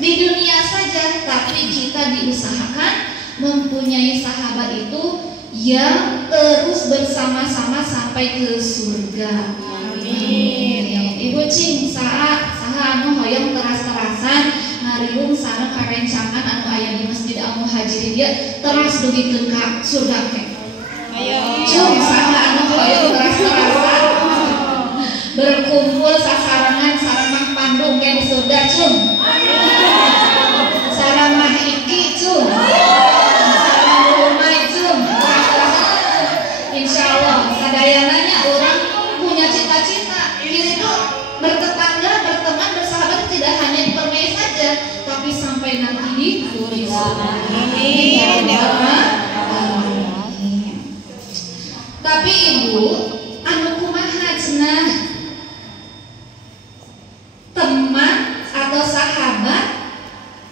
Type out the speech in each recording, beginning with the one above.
di dunia saja, tapi kita diusahakan mempunyai sahabat itu yang terus bersama-sama sampai ke surga. Amin. Ibu cing saha anu hoyong teras-terasan ngariung sareng karencangan anu aya di Masjid Al Muhajirin dia teras dugikeun ka surga teh. Ayo. Cung saha anu hoyong teras-terasan berkumpul sasarangan sareng Mah Pandung ge di surga cung. Sareng Mah Iki cung. Insyaallah sadayananya orang punya cita-cita itu bertetangga, berteman, bersahabat tidak hanya di permai saja, tapi sampai nanti di surga. Tapi ibu, anu kumaha cenah teman atau sahabat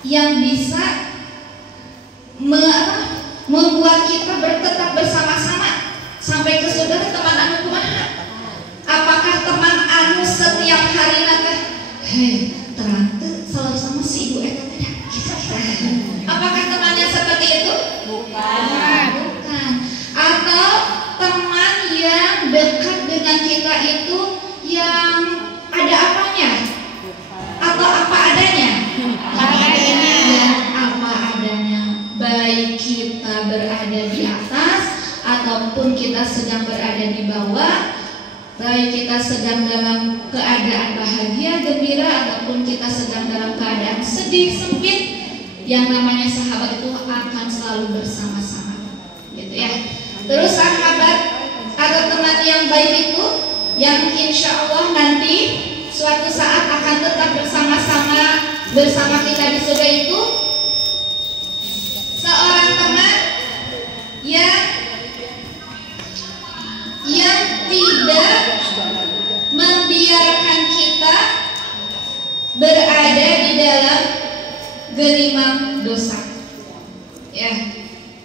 yang bisa membuat kita tetap bersama-sama sampai ke surga, teman anu kumaha? Apakah teman anu setiap hari nate terante selalu sama si ibu eta teh gitu. Apakah temannya seperti itu? Bukan. Atau teman yang dekat dengan kita itu yang ada apanya? Atau apa adanya? Apa adanya. Baik kita berada di atas ataupun kita sedang berada di bawah, baik kita sedang dalam keadaan bahagia, gembira, ataupun kita sedang dalam keadaan sedih, sempit, yang namanya sahabat itu akan selalu bersama-sama, gitu ya. Terus sahabat atau teman yang baik itu, yang insya Allah nanti suatu saat akan tetap bersama-sama bersama kita di surga itu, seorang teman yang tidak membiarkan kita berada di dalam gerimang dosa. Ya,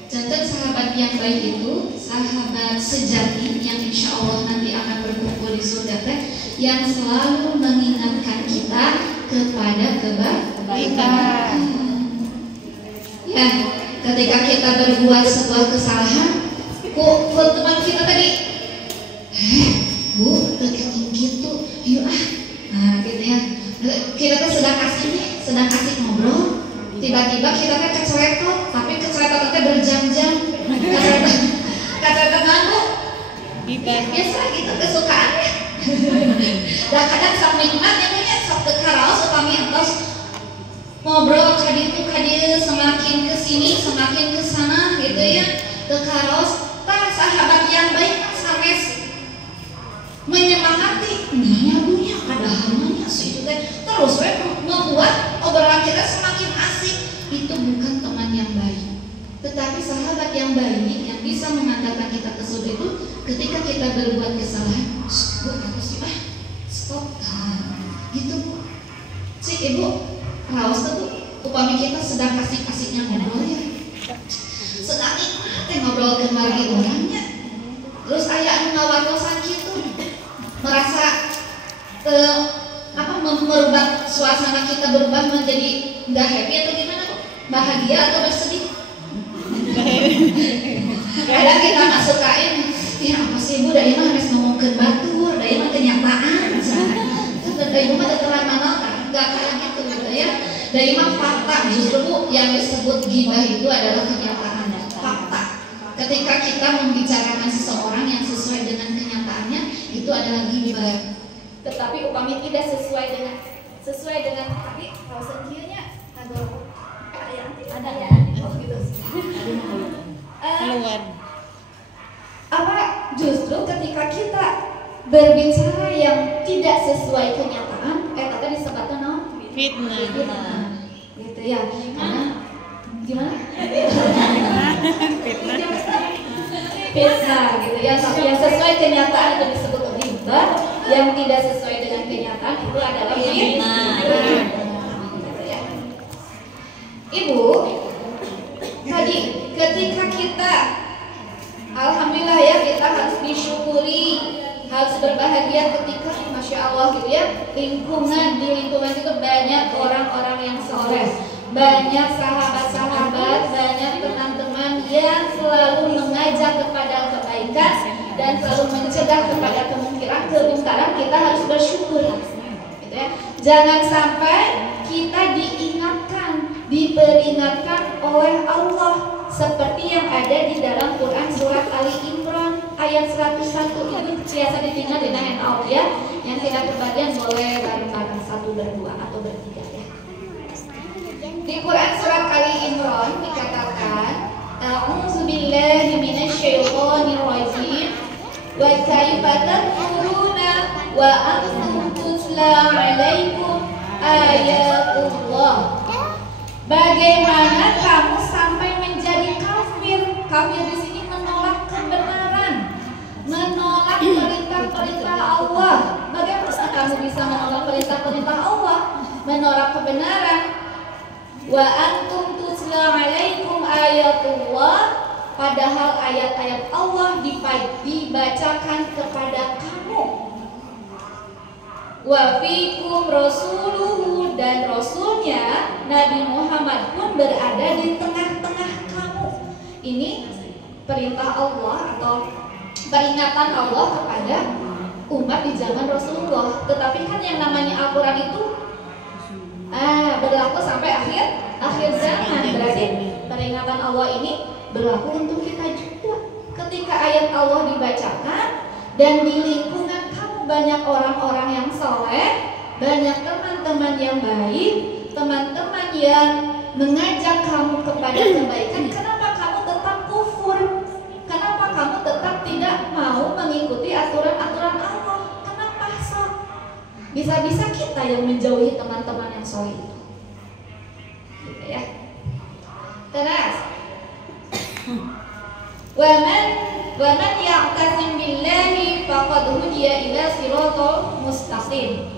contoh sahabat yang baik itu sahabat sejati yang insya Allah nanti akan berkumpul di surga teh, yang selalu mengingatkan kita kepada kebaikan. Ya, ketika kita berbuat sebuah kesalahan, kok teman kita tadi, Bu, kayak gitu, yuk nah gitu ya. Kita tuh sedang asik ngobrol, tiba-tiba kita tuh keceletot, tapi keceletot berjam-jam, keceletot Bu, biasa gitu kesukaannya. Dan kadang sok nikmat yang punya sok tekaraos, upami entos ngobrol kaditu semakin kesini, semakin kesana gitu ya, tekaraos. Sahabat yang baik sampai menyemangati, nah bunya padahal namanya sih terus membuat obrolan kita semakin asik. Itu bukan teman yang baik. Tetapi sahabat yang baik yang bisa mengantarkan kita ke surga itu ketika kita berbuat kesalahan, Bu, apa sih stop, gitu Bu. Cik ibu, raos tuh upami kita sedang asik-asiknya ngobrol ya, sedang nikmat ngobrol ke lagi orangnya, terus ayah ngawartosan gitu, merasa merubah suasana kita berubah menjadi nggak happy atau gimana Bu? Bahagia atau bersedih? Kadang kita nggak sukain, ya apa sih Bu, dari mah harus ngomongin batur, dari mah kenyataan, dari mah terang nggak kayak gitu ya. Dari mah fakta, justru Bu yang disebut ghibah itu adalah kenyataan, fakta. Ketika kita membicarakan seseorang yang sesuai dengan kenyataannya, itu adalah ghibah. Tetapi upami tidak sesuai dengan tapi kalau sekiranya ada ya, oh gitu. Apa justru ketika kita berbicara yang tidak sesuai kenyataan, kata disebutkan no? Fitnah. Gitu ya. Karena gimana? Fitnah gitu ya. Tapi yang sesuai kenyataan itu disebut ghibah, yang tidak sesuai dengan kenyataan itu adalah fitnah. Gitu ya. Ibu, tadi ketika kita alhamdulillah ya, kita harus disyukuri, harus berbahagia ketika Masya Allah gitu ya, di lingkungan itu banyak orang-orang yang soleh. banyak sahabat-sahabat, banyak teman-teman yang selalu mengajak kepada kebaikan dan selalu mencegah kepada kemungkaran. Kita harus bersyukur, gitu ya. Jangan sampai kita diperingatkan oleh Allah seperti yang ada di dalam Quran surat Ali Imran ayat 101 itu biasa ditinggal di handout ya. Yang tidak kebagian boleh bareng-bareng 1 berdua atau bertiga ya. Di Quran surat Ali Imran dikatakan A'udzubillahi minasyaitonir rajim wa kaifa takfuruna wa antum tutla 'alaikum ayatullah. Bagaimana kamu sampai menjadi kafir? Kafir di sini menolak kebenaran, menolak perintah-perintah Allah. Bagaimana kamu bisa menolak perintah-perintah Allah, menolak kebenaran? Wa antum tutla 'alaikum ayatullah, padahal ayat-ayat Allah dibacakan kepada kamu. Wa fikum rasuluhu, dan rasulnya Nabi Muhammad pun berada di tengah-tengah kamu. Ini perintah Allah atau peringatan Allah kepada umat di zaman Rasulullah. Tetapi kan yang namanya Al-Quran itu berlaku sampai akhir zaman. Berarti peringatan Allah ini berlaku untuk kita juga. Ketika ayat Allah dibacakan dan di lingkungan kamu banyak orang-orang yang soleh, banyak teman-teman yang baik, teman-teman yang mengajak kamu kepada kebaikan, kenapa kamu tetap kufur? Kenapa kamu tetap tidak mau mengikuti aturan-aturan Allah? Kenapa sok? Bisa-bisa kita yang menjauhi teman-teman yang soleh itu, gitu ya. Terus, Waman ya'tasim billahi faqad hudiya ila siratal mustaqim.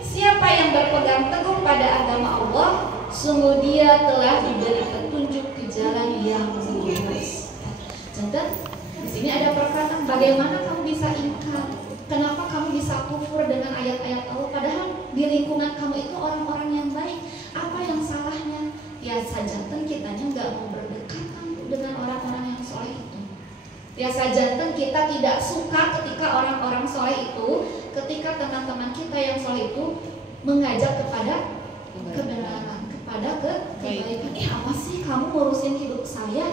Siapa yang berpegang teguh pada agama Allah, sungguh dia telah diberi petunjuk ke jalan yang lurus. Contoh, di sini ada perkataan, bagaimana kamu bisa ingkar? Kenapa kamu bisa kufur dengan ayat-ayat Allah? Padahal di lingkungan kamu itu orang-orang yang baik. Apa yang salahnya? Ya sajanten kitanya nggak mau berdekatan dengan orang-orang yang soleh itu. Ya sajanten kita tidak suka ketika orang-orang soleh itu, ketika teman-teman kita yang soleh itu mengajak kepada kebenaran, kepada kebaikan. Apa sih kamu ngurusin hidup saya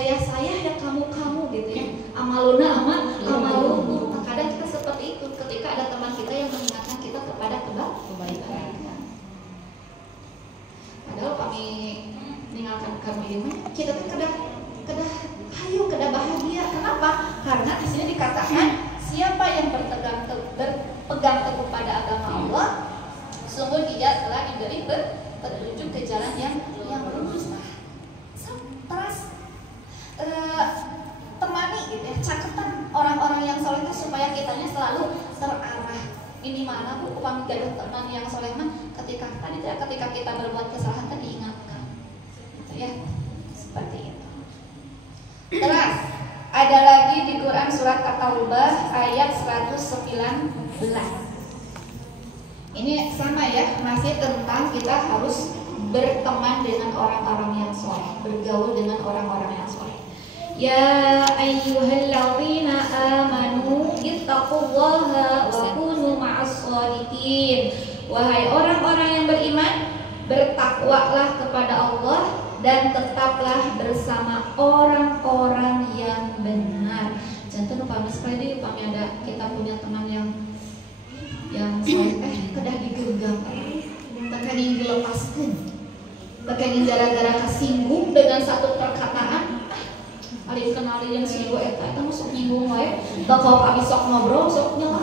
ya kamu gitu ya. Amaluna amalunu. Kadang kita seperti itu ketika ada teman kita yang mengingatkan kita kepada kebaikan. Padahal kami meninggalkan kami kita tuh kedah bahagia. Kenapa? Karena di sini dikatakan siapa yang berpegang teguh pada agama Allah, sungguh dia telah diberi petunjuk ke jalan yang lurus. Terus temani gitu ya, caketan orang-orang yang soleh supaya kitanya selalu terarah. Ini mana bu, upami gaduh teman yang soleh mah ketika kita berbuat kesalahan kan diingatkan, gitu ya, seperti itu. Terus ada lagi di Quran surat At-Taubah ayat 119. Ini sama ya, masih tentang kita harus berteman dengan orang-orang yang soleh, bergaul dengan orang-orang yang soleh. Ya ayyuhalladzina amanu ittaqullaha wa kunu ma'as-shadiqin. Wahai orang-orang yang beriman, bertakwalah kepada Allah dan tetaplah bersama orang-orang yang benar. Jangan upami sekali upami ada kita punya teman yang soleh kedah digenggam, tekan yang dilepaskan, tekan yang gara-gara kesinggung dengan satu perkataan. Ari kenali yang singgung eta masuk nyinggung wae, bakal abis sok ngobrol sok nyela.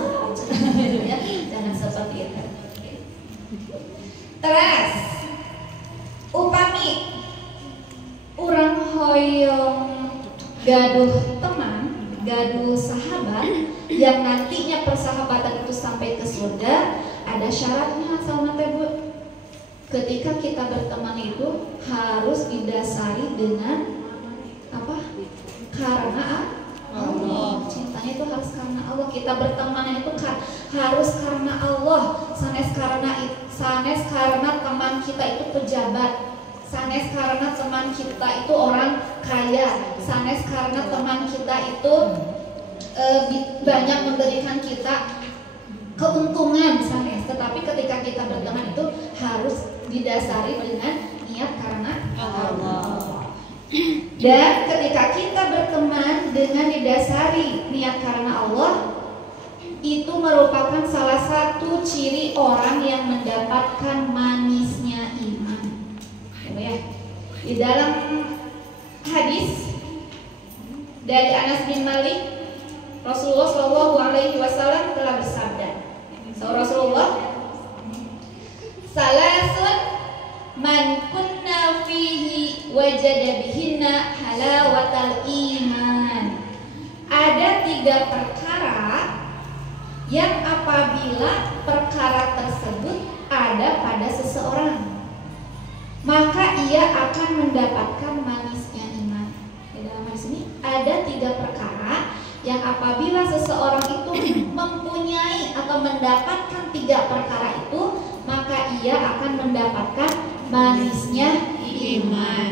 Jangan seperti itu. Terus upami urang hoyong gaduh teman, gaduh sahabat yang nantinya persahabatan itu sampai ke surga, ada syaratnya sama teh Bu. Ketika kita berteman itu harus didasari dengan apa? Karena Allah. Cintanya itu harus karena Allah. Kita berteman itu harus karena Allah. Sanes karena teman kita itu pejabat, sanes karena teman kita itu orang kaya, sanes karena teman kita itu banyak memberikan kita keuntungan sanes. Tetapi ketika kita berteman itu harus didasari dengan niat karena Allah. Dan ketika kita berteman dengan didasari niat karena Allah, itu merupakan salah satu ciri orang yang mendapatkan manisnya iman. Ya. Di dalam hadis dari Anas bin Malik, Rasulullah SAW telah bersabda, Rasulullah, salasun man kunna fihi wajada bihinna halawatal iman. Ada 3 perkara yang apabila perkara tersebut ada pada seseorang, maka ia akan mendapatkan manisnya iman. Di dalam hadis ini ada 3 perkara yang apabila seseorang itu mempunyai atau mendapatkan 3 perkara itu, maka ia akan mendapatkan manisnya iman.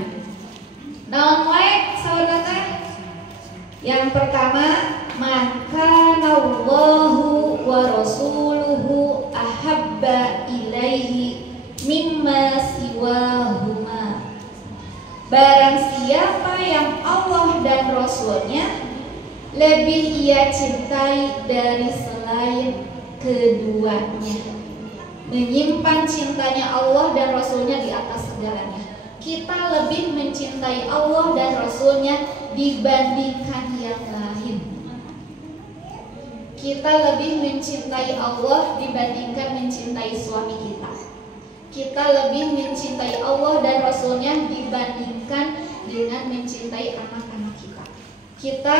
Naon wae saudara? Yang pertama, man kana Allahu wa rasuluhu ahabba ilaihi mimma siwahuma. Barang siapa yang Allah dan Rasulnya lebih ia cintai dari selain keduanya. Menyimpan cintanya Allah dan Rasulnya di atas segalanya. Kita lebih mencintai Allah dan Rasulnya dibandingkan yang lain. Kita lebih mencintai Allah dibandingkan mencintai suami kita. Kita lebih mencintai Allah dan Rasulnya dibandingkan dengan mencintai anak-anak kita. Kita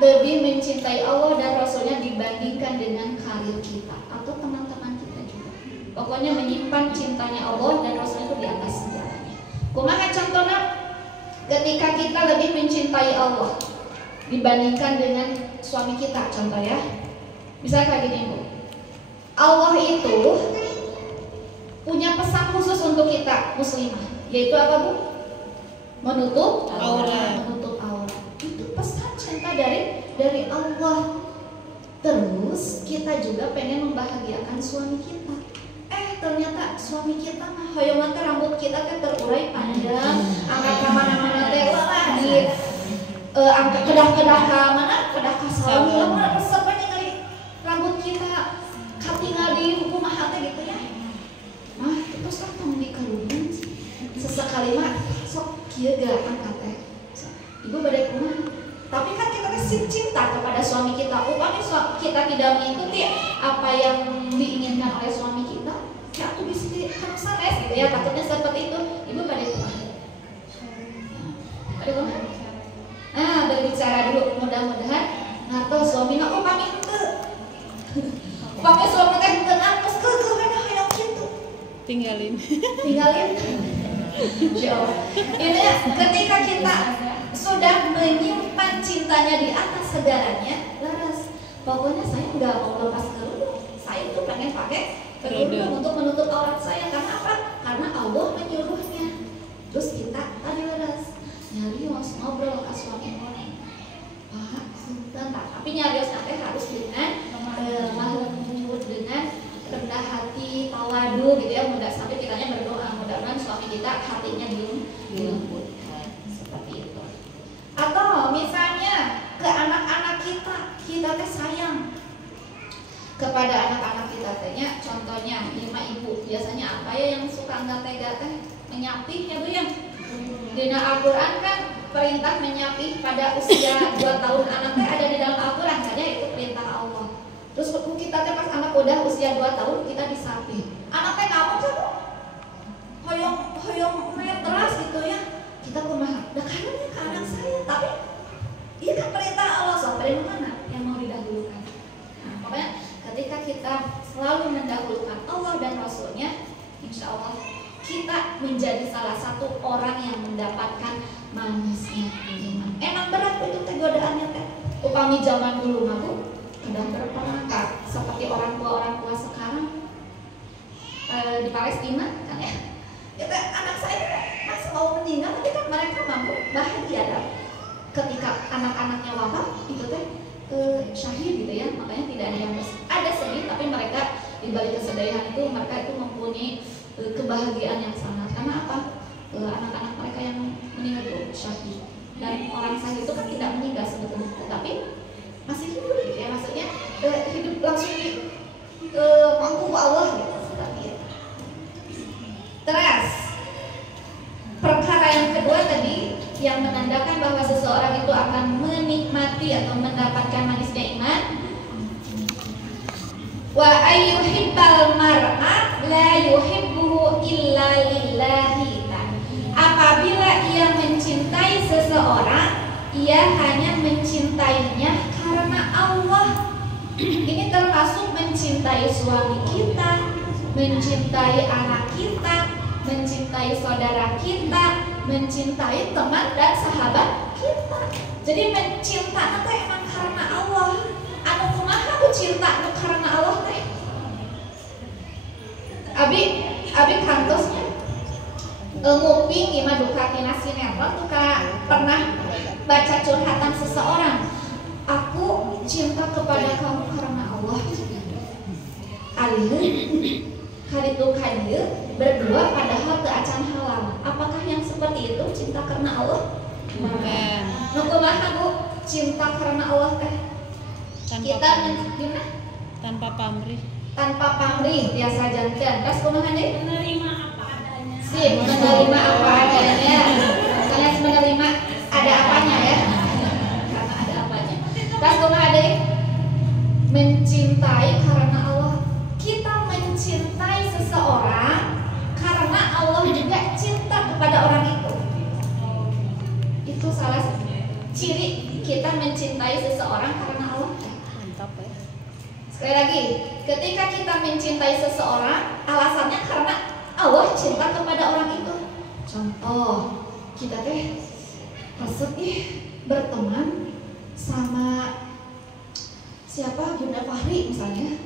lebih mencintai Allah dan Rasulnya dibandingkan dengan karir kita atau teman-teman kita juga. Pokoknya menyimpan cintanya Allah dan Rasulnya itu di atas segalanya. Kumaha contohnya? Ketika kita lebih mencintai Allah dibandingkan dengan suami kita, contoh ya. Bisa kayak gini Bu, Allah itu punya pesan khusus untuk kita muslimah, yaitu apa Bu? Menutup aurat. Menutup aurat. Itu pesan cinta dari Allah. Terus kita juga pengen membahagiakan suami kita. Ternyata suami kita mah hoyong mah rambut kita kan terurai panjang, angkat ke mana-mana teh lah di angkat kedah-kedah ke mana? Kedah ke salon lah resep aja kali rambut kita katingal di hukum hati gitu ya. Mah terus kan tong dikerudung sesekali mah sok kieu gak angkat teh. Ibu badai kumaha? Tapi kan kita kasih cinta kepada suami kita. Upami kita tidak mengikuti apa yang diinginkan oleh suami kita, ya aku bisa harus sanes gitu ya, takutnya seperti itu. Ibu pada kemana? Pada kemana? Nah, berbicara dulu, mudah-mudahan ngato suaminya upami henteu. Upami suami teh henteu ngapus ke hayang kitu. Tinggalin. Jauh. Ini ya, ketika kita sudah menyimpan cintanya di atas segalanya, laras. Pokoknya saya nggak mau lepas kerudung. Saya itu pengen pakai kerudung untuk menutup aurat saya. Karena apa? Karena Allah menyuruhnya. Terus kita tadi laras nyarios ngobrol ke suami orang. Pak, sudah tak. Tapi nyarios nanti harus dengan lembut, dengan rendah hati, tawadu gitu ya. Mudah sampai kitanya berdoa, mudah-mudahan suami kita hatinya dilembutkan seperti itu. Atau misalnya ke anak-anak kita teh sayang kepada anak-anak kita tehnya. Contohnya 5 ibu biasanya apa ya yang suka nggak tega teh menyapih ya Bu ya. Dina Al-Quran kan perintah menyapih pada usia 2 tahun anak teh ada di dalam Al-Quran saja, itu perintah Allah. Terus kita teh pas anak udah usia 2 tahun kita disapih. Anak teh kamu kan hoyong teras gitu ya. Kita kumaha? Dah karena ke anak saya, tapi iya kan perintah Allah, so perintah mana yang mau didahulukan. Nah, pokoknya ketika kita selalu mendahulukan Allah dan Rasulnya, insya Allah kita menjadi salah satu orang yang mendapatkan manisnya iman. Emang berat itu teh godaannya teh. Upami zaman dulu mah Bu, sedang berperangkat seperti orang tua sekarang di Palestina kan ya. Kita anak saya masuk meninggal tapi kan mereka mampu bahagia dan ketika anak-anaknya wafat itu teh syahid gitu ya, makanya tidak ada yang ada sedih tapi mereka di balik kesedihan itu mereka itu mempunyai kebahagiaan yang sangat. Karena apa? Anak-anak mereka yang meninggal itu syahid, dan orang syahid itu kan tidak meninggal sebetulnya tapi masih hidup gitu ya, maksudnya hidup langsung di pangku Allah gitu seperti itu. Terus perkara yang kedua tadi yang menandakan bahwa seseorang itu akan menikmati atau mendapatkan manisnya iman, wa ayyuhibbal mar'a la yuhibbuhu illa lillahi. Apabila ia mencintai seseorang, ia hanya mencintainya karena Allah. Ini termasuk mencintai suami kita, mencintai anak kita, mencintai saudara kita, mencintai teman dan sahabat kita. Jadi mencinta teh emang karena Allah. Anu kumaha ku cinta nu karena Allah teh? Abi kantosnya nguping ima duka tina sinetron tuh pernah baca curhatan seseorang. Aku cinta kepada kamu karena Allah. Alih kaditu kadieu berdua padahal teu acan halal. Apakah yang seperti itu cinta karena Allah? Nu kumaha Bu cinta karena Allah teh? Kita gimana? Tanpa pamrih biasa jantan. Terus kumaha deui? Menerima apa adanya. Menerima apa adanya. Kalian menerima ada apanya ya? Karena ada apanya. Terus kumaha deui? Mencintai karena Allah. Kita mencintai seseorang karena Allah juga cinta kepada orang itu. Itu salah ciri kita mencintai seseorang karena Allah. Mantap ya. Sekali lagi, ketika kita mencintai seseorang, alasannya karena Allah cinta kepada orang itu. Contoh, kita teh resep berteman sama siapa, Bunda Fahri misalnya.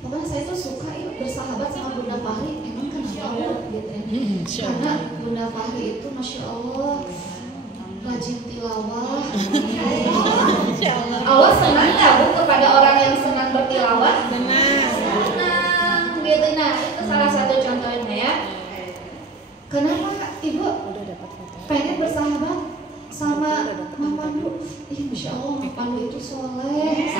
Pokoknya saya tuh suka bersahabat sama Bunda Fahri. Emang kenapa gitu ya? Karena Bunda Fahri itu Masya Allah rajin tilawah. Allah senang ya Bu kepada orang yang senang bertilawah? Senang gitu. Nah itu salah satu contohnya ya. Kenapa Ibu pengen bersahabat sama Mah Pandu? Masya Allah Mah Pandu itu soleh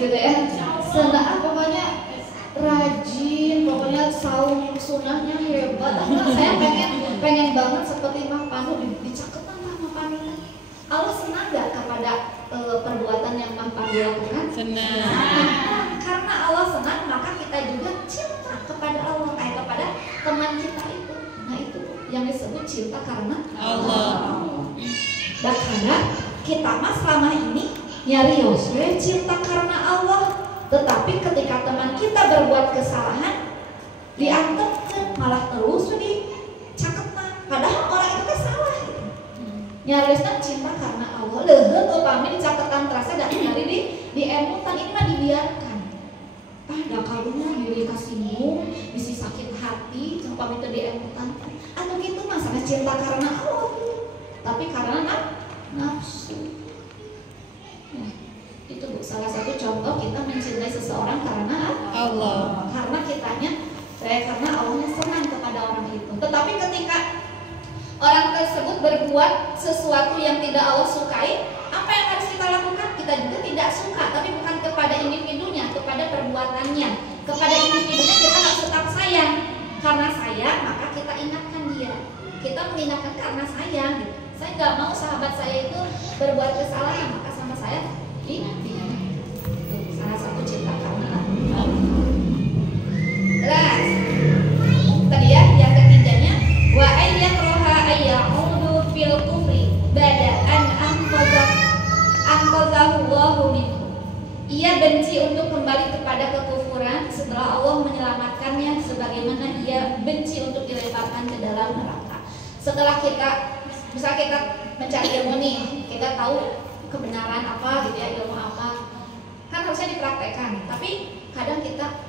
gitu ya. Senang pokoknya rajin, pokoknya saum sunahnya hebat. Saya pengen banget seperti Mah Pandu, dicaketan lah Mah Pandu. Allah senang gak kepada perbuatan yang Mah Pandu lakukan? Senang. Karena Allah senang, maka kita juga cinta kepada Allah, kepada teman kita itu. Nah itu yang disebut cinta karena Allah. Dan karena kita mah selama ini nyarios cinta karena Allah. Tetapi ketika teman kita berbuat kesalahan, diantepkan malah terus dicaketan. Padahal orang itu salah gitu. Nyarisna cinta karena Allah. Leuheut upami dicaketan terasa dan hari di emutan ini mah dibiarkan. Da kalunya diri kasihmu, bisi sakit hati, upami teu diemutan. Atau gitu masalah cinta karena Allah. Tapi karena nafsu. Itu Bu, salah satu contoh kita mencintai seseorang karena Allah. Karena karena Allahnya senang kepada orang itu. Tetapi ketika orang tersebut berbuat sesuatu yang tidak Allah sukai, apa yang harus kita lakukan? Kita juga tidak suka, tapi bukan kepada individunya, kepada perbuatannya. Kepada individunya kita harus tetap sayang. Karena sayang, maka kita ingatkan dia. Kita mengingatkan karena sayang. Saya nggak mau sahabat saya itu berbuat kesalahan, maka sama saya salah satu cinta karena Allah. Tadi ya yang ketiganya wa ayyakroha ayyaudu fil kufri bada'an anqadhahullahu minhu. Ia benci untuk kembali kepada kekufuran setelah Allah menyelamatkannya, sebagaimana ia benci untuk dilemparkan ke dalam neraka. Setelah kita mencari ilmu nih, kita tahu kebenaran apa gitu ya, ilmu apa kan harusnya dipraktekkan, tapi kadang kita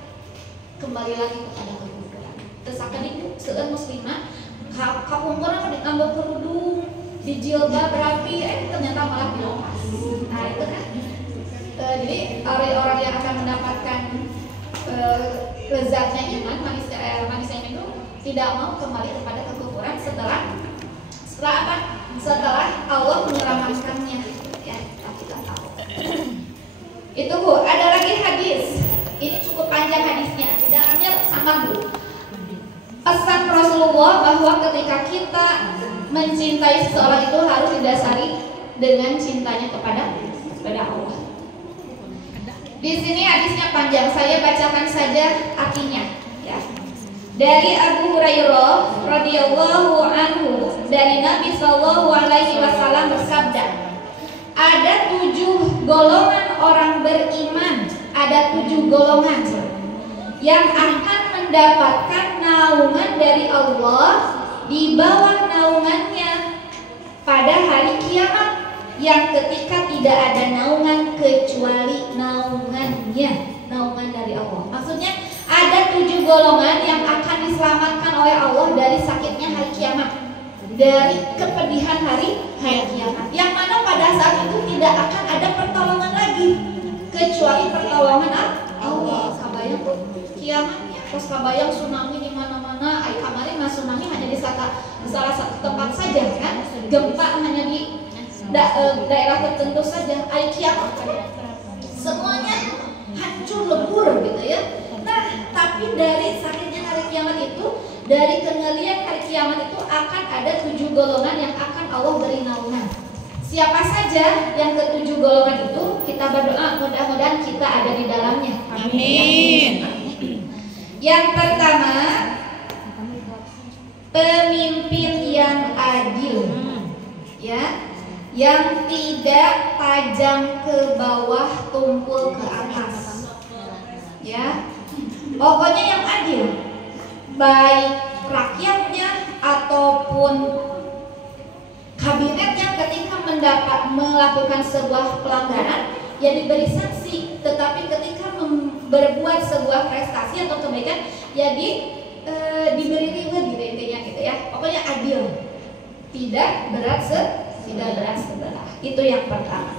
kembali lagi kepada kekufuran. Terus akan itu seueur muslimah kapungkur ditambah kerudung, di jilbab rapi, ternyata malah dilepas. Nah itu kan. Jadi orang yang akan mendapatkan lezatnya iman, manisnya itu tidak mau kembali kepada kekufuran setelah apa? Setelah Allah menyelamatkannya. Ya, kita tahu. Itu Bu, ada lagi hadis. Ini cukup panjang hadisnya. Di dalamnya sama Bu. Pesan Rasulullah bahwa ketika kita mencintai seseorang itu harus didasari dengan cintanya kepada Allah. Di sini hadisnya panjang, saya bacakan saja artinya. Ya. Dari Abu Hurairah radhiyallahu anhu, dari Nabi Shallallahu alaihi wasallam bersabda, ada 7 golongan orang beriman, ada 7 golongan yang akan mendapatkan naungan dari Allah di bawah naungannya pada hari kiamat, yang ketika tidak ada naungan kecuali naungannya, naungan dari Allah. Maksudnya ada 7 golongan yang akan diselamatkan oleh Allah dari sakitnya hari kiamat, dari kepedihan hari kiamat, yang mana pada saat itu tidak akan ada pertolongan lagi kecuali pertolongan Allah. Kabayang kiamatnya, terus kabayang tsunami di mana-mana. Kemarin tsunami hanya di salah satu tempat saja kan, gempa hanya di daerah tertentu saja. Kiamat semuanya hancur lebur gitu ya. Nah, tapi dari sakitnya hari kiamat itu, dari kengerian hari kiamat itu akan ada 7 golongan yang akan Allah beri naungan. Siapa saja yang ke-7 golongan itu, kita berdoa mudah-mudahan kita ada di dalamnya. Amin. Yang pertama, pemimpin yang adil, ya, yang tidak tajam ke bawah, tumpul ke atas, ya. Pokoknya yang adil, baik rakyatnya ataupun kabinetnya ketika melakukan sebuah pelanggaran, ya diberi sanksi. Tetapi ketika berbuat sebuah prestasi atau kebaikan, ya diberi reward gitu intinya gitu ya. Pokoknya adil, tidak berat sebelah. Itu yang pertama.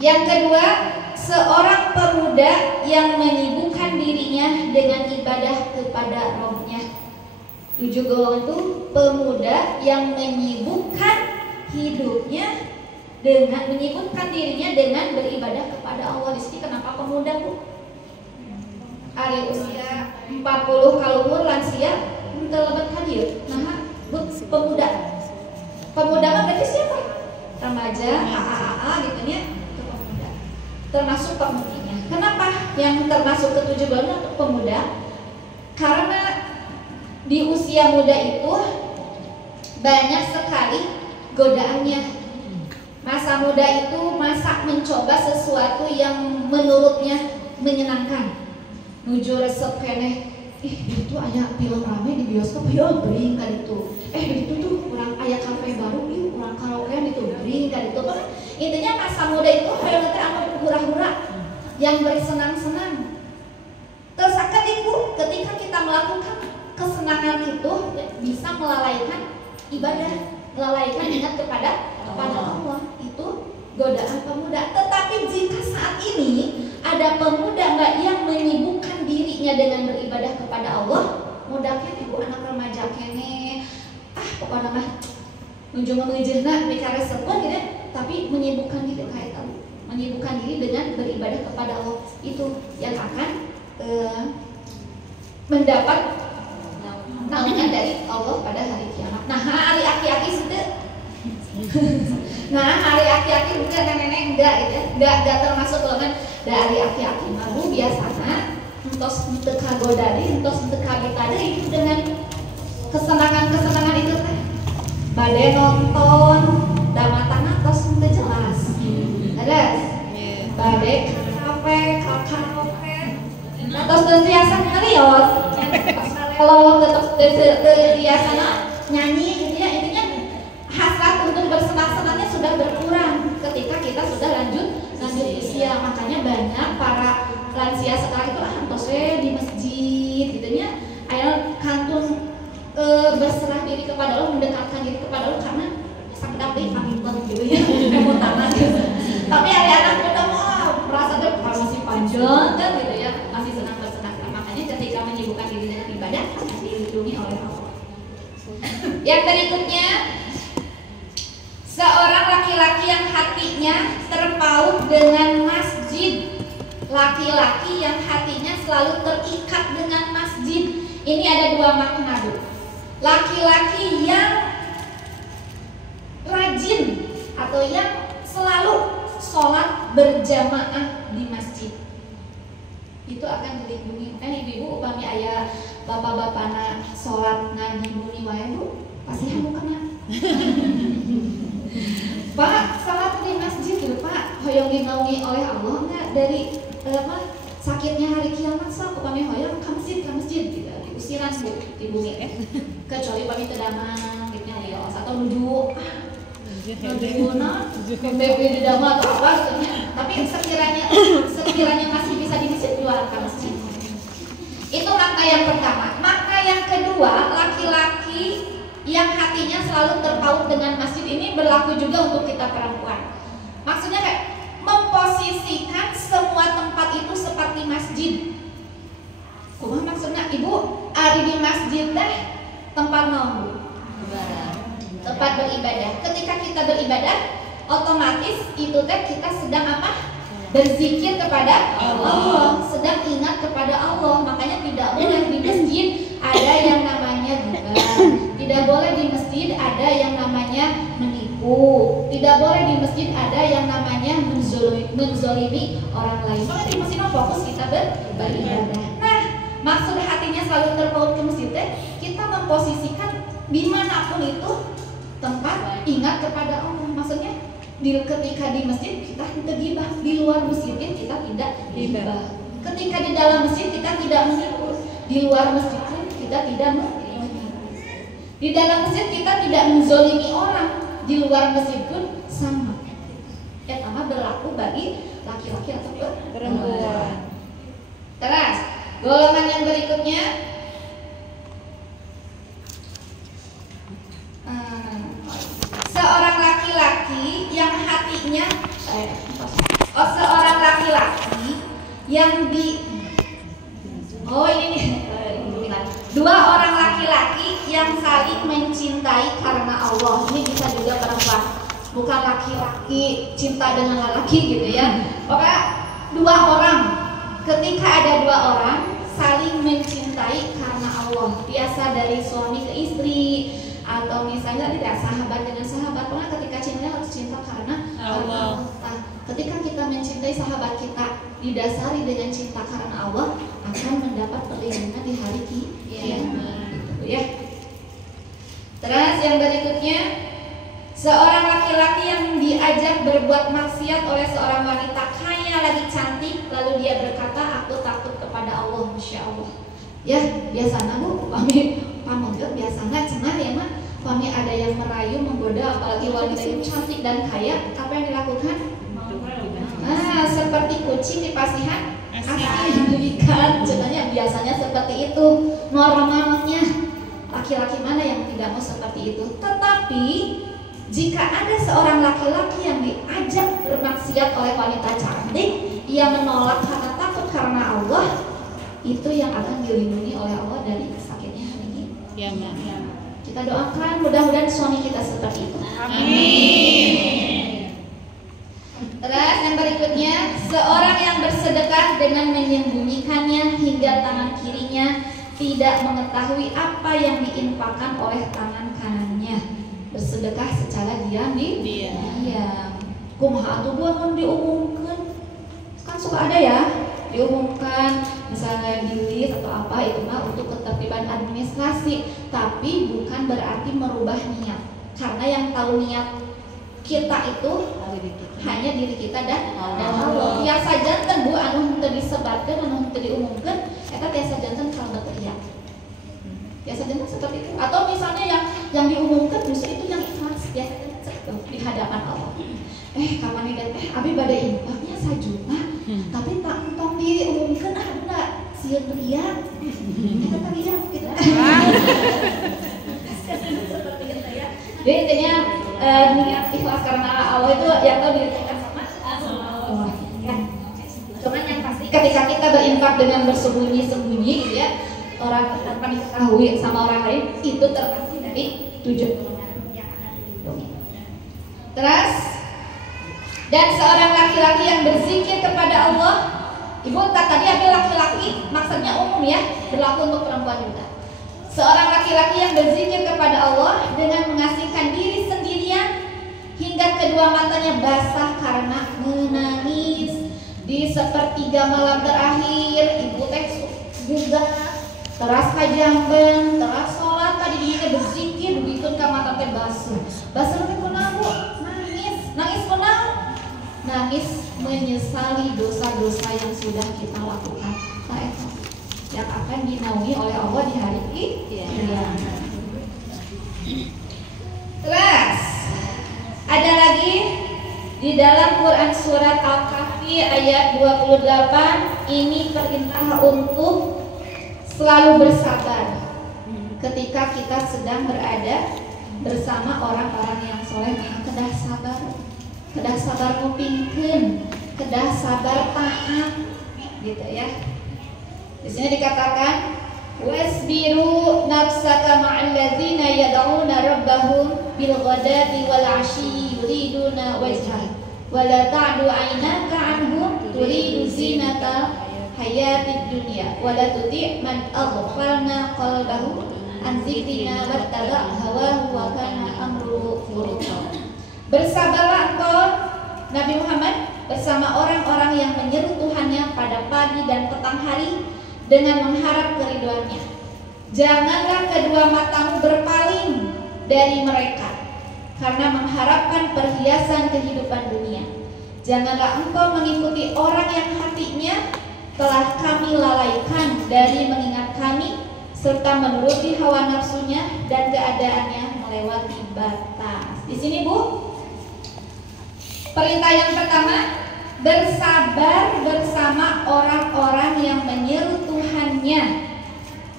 Yang kedua, seorang pemuda yang menyibukkan dirinya dengan ibadah kepada Rabb-nya. 7 golongan itu pemuda yang menyibukkan hidupnya dengan menyibukkan dirinya dengan beribadah kepada Allah. Di sini kenapa pemuda, Bu? Ari usia 40 kalumur lansia terlebat hadir. Nah, Bu, pemuda. Pemuda mah berarti siapa? Remaja, AA gitu ya. Itu pemuda. Termasuk pemudinya. Kenapa yang termasuk ke-7 golongan untuk pemuda? Karena di usia muda itu banyak sekali godaannya. Masa muda itu masa mencoba sesuatu yang menurutnya menyenangkan. Nuju resep keneh, itu aya film rame di bioskop, ya bring kali itu. Itu tuh kurang aya kafe baru, kurang karaokean itu bring kali itu. Intinya masa muda itu ayo nanti anu hura-hura yang bersenang-senang. Terus ketika kita melakukan kesenangan itu bisa melalaikan ibadah, melalaikan ingat kepada Allah. Itu godaan pemuda. Tetapi jika saat ini ada pemuda yang menyibukkan dirinya dengan beribadah kepada Allah, muda kene ibu anak remaja kene, pokoknya mah nuju ngeujeuhna bicara sepun gitu, tapi menyibukkan diri kayak tahu, menyibukkan diri dengan beribadah kepada Allah, itu yang akan mendapat naungan dari Allah pada hari kiamat. Nah, hari aki-aki sudah. Nah, hari aki-aki bukan nenek enggak gitu ya. Enggak termasuk golongan dari aki-aki. Malu biasanya entos teu kagoda deui, entos teu kabita deui dengan kesenangan-kesenangan itu teh. Bade nonton da matana tos teu jelas. Jelas. Bade kafe, karaoke. Nah, tos teu biasa ngalios. Kalau tetap biasanya nyanyi gitu ya, intinya hasrat untuk bersenang-senangnya sudah berkurang ketika kita sudah lanjut usia. Makanya banyak para lansia sekarang itu antos di masjid gitu ya, aya kantun bersenang dilindungi oleh Allah. Yang berikutnya, seorang laki-laki yang hatinya terpaut dengan masjid. Laki-laki yang hatinya selalu terikat dengan masjid. Ini ada dua makna, Bu. Laki-laki yang rajin atau yang selalu sholat berjamaah di masjid, itu akan dilindungi. Ibu-ibu upami aya bapak-bapana sholat ngaji muni wae, Bu, pasti kamu kena. Pak, sholat di masjid ya Pak, hoyong dinaungi oleh Allah enggak dari sakitnya hari kiamat sok upami hoyong ke masjid gitu, diusiran di bumi kecuali upami teu damang gitu ya, atau nuju bebe di damang atau apa gitu nya. Tapi sekiranya masih bisa di masjid, jualan ke masjid. Itu makna yang pertama. Makna yang kedua, laki-laki yang hatinya selalu terpaut dengan masjid ini berlaku juga untuk kita perempuan. Maksudnya kayak memposisikan semua tempat itu seperti masjid. Kumaha maksudnya? Ibu, ari di masjid teh tempat naon? Tempat beribadah. Ketika kita beribadah, otomatis itu teh kita sedang apa? Berzikir kepada Allah, sedang ingat kepada Allah. Makanya tidak boleh di masjid ada yang namanya gibah. Tidak boleh di masjid ada yang namanya menipu. Tidak boleh di masjid ada yang namanya menzolimi orang lain. Makanya di masjid fokus kita beribadah. Nah, maksud hatinya selalu terpaut ke masjid teh, kita memposisikan dimanapun itu tempat ingat kepada Allah. Maksudnya ketika di masjid kita tidak gibah, di luar masjid kita tidak gibah. Ketika di dalam masjid kita tidak menipu, di luar masjid kita tidak menipu. Di dalam masjid kita tidak menzolimi orang, di luar masjid pun sama. Sama berlaku bagi laki-laki atau perempuan. Terus golongan yang berikutnya, seorang laki-laki yang hatinya seorang laki-laki yang dua orang laki-laki yang saling mencintai karena Allah. Ini bisa juga perempuan, bukan laki-laki cinta dengan laki gitu ya. Pokoknya dua orang, ketika ada dua orang saling mencintai karena Allah, biasa dari suami ke istri, atau misalnya tidak sahabat dengan sahabat. Pernah ketika cinta harus cinta karena Allah. Nah, ketika kita mencintai sahabat kita didasari dengan cinta karena Allah, akan mendapat perlindungan di hari kiamat. Gitu ya. Terus yang berikutnya, seorang laki-laki yang diajak berbuat maksiat oleh seorang wanita kaya lagi cantik, lalu dia berkata, aku takut kepada Allah. Masya Allah. Ya, biasanya Bu, pamoga biasanya cenah ya mah, kami ada yang merayu menggoda, apalagi wanita yang cantik dan kaya, apa yang dilakukan? Nah, seperti kucing di pasihan asli ikan, cenahnya biasanya seperti itu. Normalnya laki-laki mana yang tidak mau seperti itu? Tetapi jika ada seorang laki-laki yang diajak bermaksiat oleh wanita cantik, ia menolak karena takut karena Allah, itu yang akan dilindungi oleh Allah dari sakitnya hari ini. Ya, kita doakan mudah-mudahan suami kita seperti itu. Amin. Terus yang berikutnya, seorang yang bersedekah dengan menyembunyikannya hingga tangan kirinya tidak mengetahui apa yang diinfakkan oleh tangan kanannya. Bersedekah secara diam. Kumaha atuh mun diumumkan? Kan suka ada ya, diumumkan misalnya di list atau apa, itu mah untuk ketertiban administrasi, tapi bukan berarti merubah niat, karena yang tahu niat kita itu hanya diri kita dan Allah. Biasa janten Bu anu teu disebarkeun, anu teu diumumkeun, eta biasa janten kalau teriak. Biasa janten seperti itu. Atau misalnya yang diumumkan justru itu yang ikhlas, biasanya di hadapan Allah. Kapan ini abi bade infaknya 1 juta, tapi tak entong diumumkan ada sieun teriak. Kita teriak gitu. Seperti itu ya. Jadi intinya niat ikhlas karena Allah itu yang tahu diri kita sama Allah. Ya. Cuman yang pasti ketika kita berinfak dengan bersembunyi-sembunyi gitu ya, orang tanpa diketahui sama orang lain, itu terkasih dari 7 golongan yang akan dilindungi. Terus, dan seorang laki-laki yang berzikir kepada Allah, ibu tadi ambil laki-laki, maksudnya umum ya, berlaku untuk perempuan juga. Seorang laki-laki yang berzikir kepada Allah dengan mengasihkan diri sendirian hingga kedua matanya basah karena menangis di sepertiga malam terakhir, ibu teh juga teras kajamben, teras sholat tadi dia berzikir, begitu ka mata teh basah. Basah teh kunaon Bu? Nangis kunaon? Nangis menyesali dosa-dosa yang sudah kita lakukan. Yang akan dinaungi oleh Allah di hari kiamat. Terus ada lagi di dalam Quran surat Al-Kahfi ayat 28, ini perintah untuk selalu bersabar ketika kita sedang berada bersama orang-orang yang soleh. Kedah sabar ngupingkeun, kedah sabar taat, gitu ya. Di sini dikatakan wasbiru nafsaka ma'al ladzina yad'una rabbahum bil ghadati wal 'ashyi yuriduna wajha wa la ta'du 'ainaka 'anhum turidu zinata hayatid dunya wa la tuti' man aghfalna qalbahu an dzikrina wattaba' hawahu wa kana amruhu furuta. Bersabarlah engkau Nabi Muhammad bersama orang-orang yang menyeru Tuhannya pada pagi dan petang hari dengan mengharap keriduannya. Janganlah kedua matamu berpaling dari mereka karena mengharapkan perhiasan kehidupan dunia. Janganlah engkau mengikuti orang yang hatinya telah kami lalaikan dari mengingat kami serta menuruti hawa nafsunya dan keadaannya melewati batas. Di sini Bu, perintah yang pertama, bersabar bersama orang-orang yang menyeru Tuhannya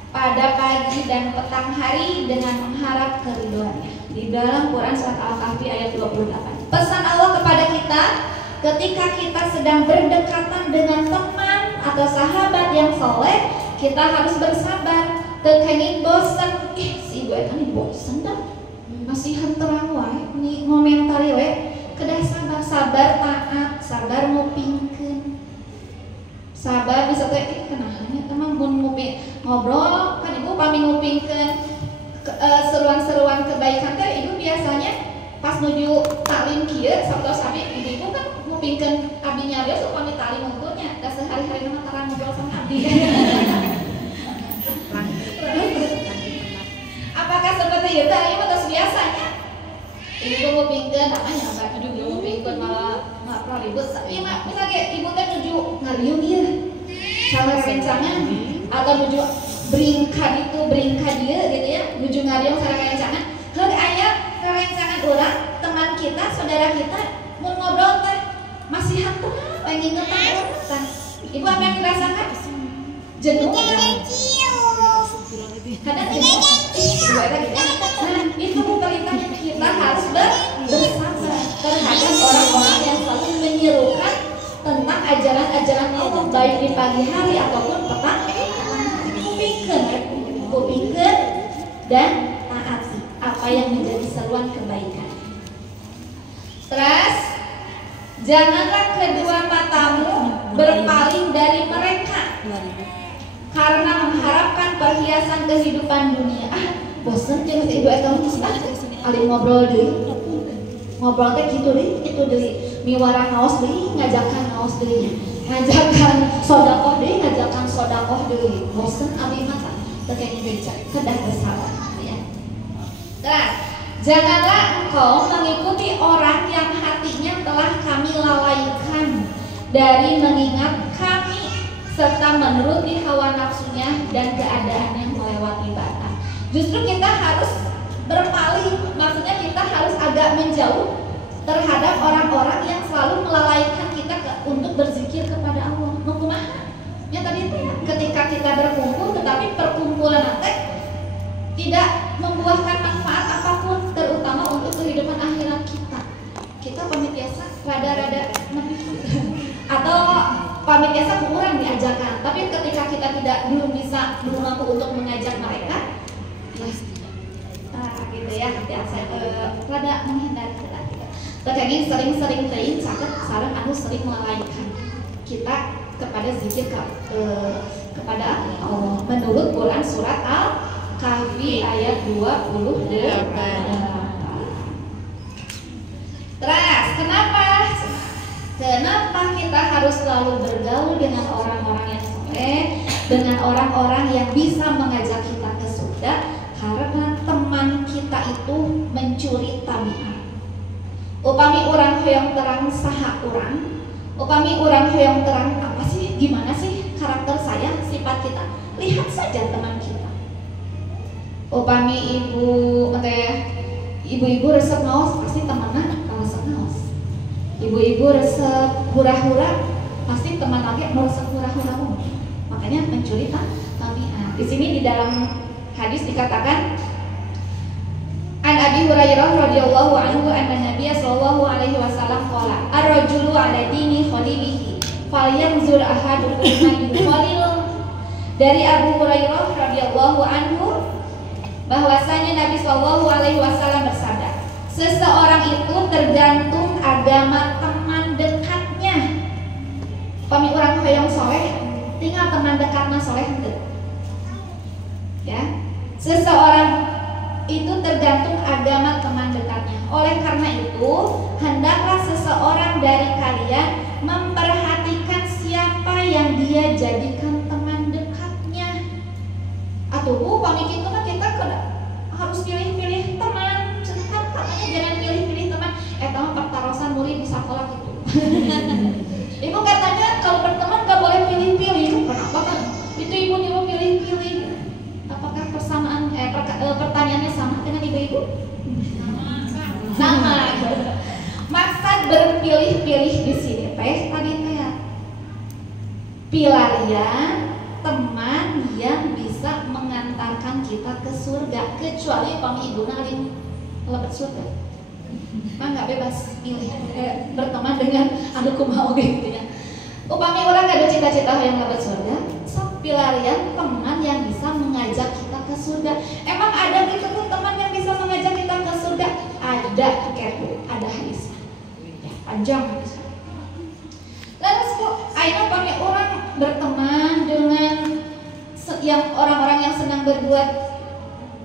pada pagi dan petang hari dengan mengharap keriduannya. Di dalam Quran surat Al-Kahfi ayat 28. Pesan Allah kepada kita ketika kita sedang berdekatan dengan teman atau sahabat yang soleh, kita harus bersabar. Tekenging bosen, si ibu eta nih bosen dah, masih hanterang wae, nih ngomentari wae. Kedah sabar taat, sabar ngupingkeun. Sabar bisa teh kenahannya emang mun ngobrol kan ibu pami ngupingkeun seruan-seruan kebaikan teh ibu biasanya pas nuju taklim kieu sabtos abdi ibu kan ngupingkeun abdi nyarios pami taklim unggulnya da sehari-hari mah tara ngobrol sama abdi. Apakah seperti itu? Ibu terus biasanya ibu ngupingkeun namanya apa? Ibu ngupingkeun malah ribut. Iya mak, misalnya ibu teh nuju ngariung ieu. Salah rencangan atau nuju beringka dieu gitu ya. Nuju ngariung salah rencangan. Heug aya rencangan urang, teman kita, saudara kita mun ngobrol teh masih hanteu pengen ngingetan urang. Ibu apa yang dirasakan? Jenuh. Kadang jenuh. Nah, itu perintahnya kita harus bersabar terhadap orang-orang yang selalu menyerukan tentang ajaran-ajaran Allah baik di pagi hari ataupun petang. Kupingkeun dan taati apa yang menjadi seruan kebaikan. Terus janganlah kedua matamu berpaling dari mereka karena mengharapkan perhiasan kehidupan dunia. Bosen jeung ibu eta ali ngobrol deui. Ngobrol teh kitu deui, miwara ngaos deui, ngajakan ngaos deui. Ngajakan sedekah deui, ngajakan sedekah deui. Bosen abi mah teh kayaknya becak, kedah bersabar ya. Terus, janganlah engkau mengikuti orang yang hatinya telah kami lalaikan dari mengingat kami serta menuruti hawa nafsunya dan keadaannya melewati batas. Justru kita harus berpaling, maksudnya kita harus agak menjauh terhadap orang-orang yang selalu melalaikan kita untuk berzikir kepada Allah. Kumaha? Ya tadi itu ya, ketika kita berkumpul tetapi perkumpulan teh tidak membuahkan manfaat apapun, terutama untuk kehidupan akhirat kita. Kita pamit biasa rada-rada atau pamit biasa kurang diajarkan. Tapi ketika kita belum mampu untuk mengajak mereka, ya, gitu ya, rada menghindari kita. Terkadang sering-sering teuing caket sareng anu sering melalaikan kita kepada zikir kepada Allah. Menurut Quran surat Al-Kahfi ayat 28. Terus, kenapa kita harus selalu bergaul dengan orang-orang yang soleh, dengan orang-orang yang bisa mengajak kita ke surga? Karena teman kita itu mencuri tabiat. Upami orang hoyong terang saha orang, upami orang hoyong terang apa sih, gimana sih karakter saya, sifat kita? Lihat saja teman kita. Upami ibu-ibu resep naos, pasti temannya resep naos. Ibu-ibu resep hura-hura, pasti teman lagi resep hura-hura. Makanya mencuri tabiat. Di sini di dalam hadis dikatakan, An Abi Hurairah radhiyallahu anhu anna Nabiy sallallahu alaihi wasallam qala ar-rajulu ala dini khalilihi falyanzur ahadukum man yukhalil. Dari Abu Hurairah radhiyallahu anhu bahwasanya Nabi sallallahu alaihi wasallam bersabda, seseorang itu tergantung agama teman dekatnya. Pami urang hoyong soleh, tinggal teman dekatnya soleh henteu. Ya, seseorang itu tergantung agama teman dekatnya. Oleh karena itu, hendaklah seseorang dari kalian memperhatikan siapa yang dia jadikan teman dekatnya. Atuh, pamit itu kan kita harus pilih-pilih teman. Kan katanya jangan pilih-pilih teman. Mah pertarosan murid di sekolah gitu. Ibu katanya kalau berteman gak boleh pilih-pilih. Kenapa kan? Itu ibu pilih-pilih. Apakah persamaan pertanyaannya sama dengan ibu-ibu? Sama. Maksud berpilih-pilih di sini teh tadi kayak pilarian teman yang bisa mengantarkan kita ke surga, kecuali pami ibu naling lebet surga. Mah nggak bebas pilih berteman dengan anu kumaha gitu ya. Upami orang gak ada cita-cita yang lebet surga, sok pilarian teman yang bisa mengajak kita ke surga. Emang ada gitu tuh teman yang bisa mengajak kita ke surga? Ada, ada hadisnya. Ya, panjang hadisnya. Lalu kok ayo pami orang berteman dengan yang orang-orang yang senang berbuat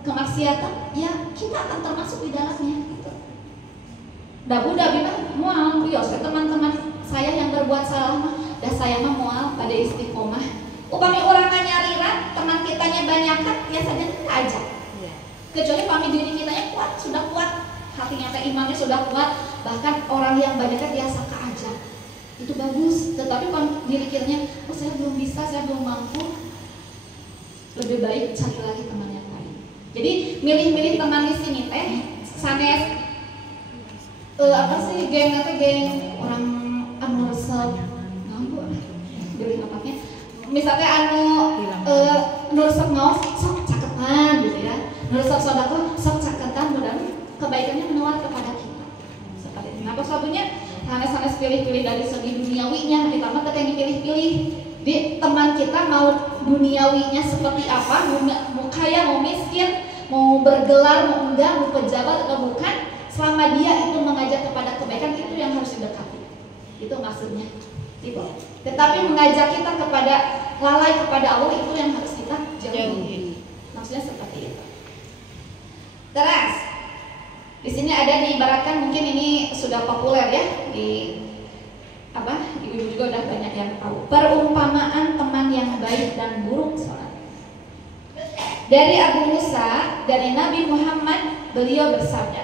kemaksiatan, ya kita akan termasuk di dalamnya gitu. Dabu mah moal, teman-teman saya yang berbuat salah mah, dah saya mah moal pada istiqomah. Upami orang nyariran, teman kitanya banyak kan, ya saja aja. Kecuali pami diri kitanya kuat, sudah kuat, hatinya teh imannya sudah kuat, bahkan orang yang banyak kan biasa aja. Itu bagus, tetapi pami diri kitanya, oh saya belum bisa, saya belum mampu. Lebih baik cari lagi teman yang lain. Jadi milih-milih teman di sini teh sanes apa sih geng orang anu resep ngambur pilih napaknya misalnya anu resep ngaos sok caketan gitu ya, resep sodako sok caketan, mudah kebaikannya menular kepada kita seperti itu. Kenapa sabunnya sanes pilih-pilih dari segi duniawinya, ditambah kita yang dipilih-pilih di teman kita mau duniawinya seperti apa, mau kaya, mau miskin, mau bergelar, mau enggak, mau pejabat atau bukan, selama dia itu mengajak kepada kebaikan, itu yang harus didekati. Itu maksudnya. Gitu. Tetapi mengajak kita kepada lalai kepada Allah, itu yang harus kita jauhi. Maksudnya seperti itu. Terus di sini ada diibaratkan, mungkin ini sudah populer ya di ibu juga udah banyak yang tahu. Perumpamaan teman yang baik dan buruk sholat. Dari Abu Musa, dari Nabi Muhammad, beliau bersabda,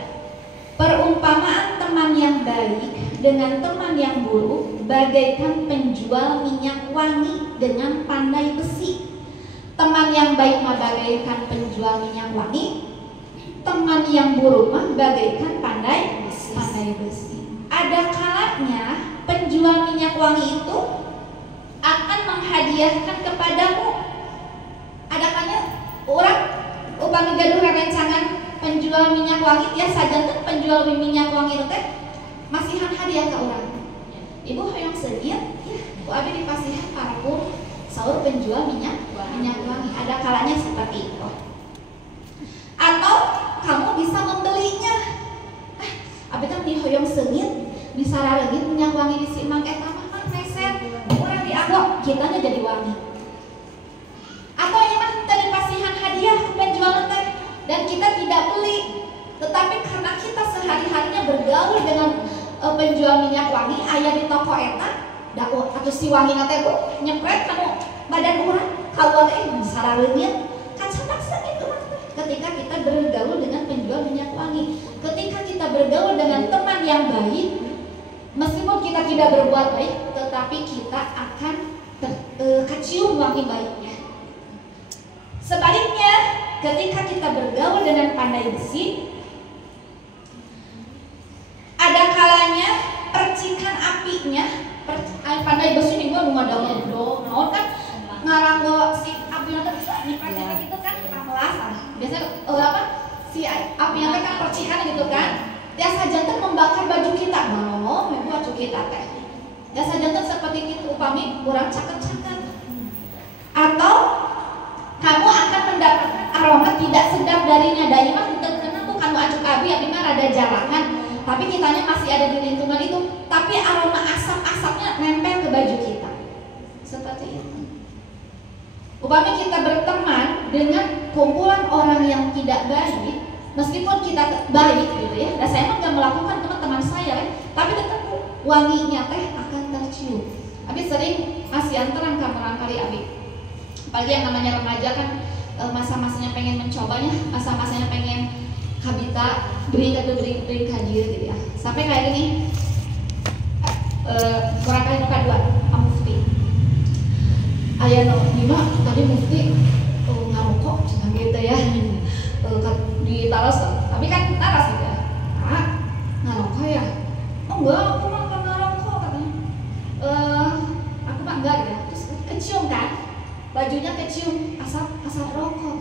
perumpamaan teman yang baik dengan teman yang buruk bagaikan penjual minyak wangi dengan pandai besi. Teman yang baik mah bagaikan penjual minyak wangi, teman yang buruk mah bagaikan pandai besi. Ada kalanya penjual minyak wangi itu akan menghadiahkan kepadamu. Ada kalanya orang upami gaduh rencangan penjual minyak wangi, ya saja tuh penjual minyak wangi itu teh masihan hadiah ke orang. Ibu hoyong sedia, ya, ku abi dipasihan parfum Sahur penjual minyak wangi. Ada kalanya seperti itu. Atau kamu bisa membelinya. Abi kan di hoyong sengit, di sararengit minyak wangi di si Mang eta mah meset, urang dianggo kitanya jadi wangi. Atau ini mah tadi pasihan hadiah ke penjual teh dan kita tidak beli, tetapi karena kita sehari-harinya bergaul dengan penjual minyak wangi aya di toko eta, atau si wangi teh nyepret kamu badan urang, kalau teh sararengit kan sanak itu mah. Ketika kita bergaul dengan penjual minyak wangi, ketika kita bergaul dengan teman yang baik, meskipun kita tidak berbuat baik, tetapi kita akan kecium wangi baiknya. Sebaliknya, ketika kita bergaul dengan pandai besi, ada kalanya percikan apinya, pandai besi ini gua rumah daun kan ngaranggo si api nanti bisa dipakai gitu kan, pamelasan. Biasanya si api yang kan percikan gitu kan. Biasa jantan membakar baju kita, baju kita teh. Biasa jantan seperti itu, upami kurang caket-caket. Atau kamu akan mendapatkan aroma tidak sedap darinya. Dari mah terkena tuh kamu acuk abi mah ada jalanan, tapi kitanya masih ada di lingkungan itu, tapi aroma asap-asapnya nempel ke baju kita. Seperti itu. Upami kita berteman dengan kumpulan orang yang tidak baik, meskipun kita baik gitu ya, dan saya emang gak melakukan teman-teman saya tapi tetap wanginya teh akan tercium. Abi sering kasih antaran kamu kali Abi, apalagi yang namanya remaja kan masa-masanya pengen mencobanya, masa-masanya pengen habita beri kajian gitu ya, sampai kayak gini kurang kali muka dua Pak Mufti ayah no lima tadi Mufti ngarokok jangan gitu ya di taras, tapi kan taras gitu ya. Ngarokok ya? Oh enggak, aku mah enggak ngarokok katanya. Aku mah enggak gitu. Terus kecium kan? Bajunya kecium asap rokok.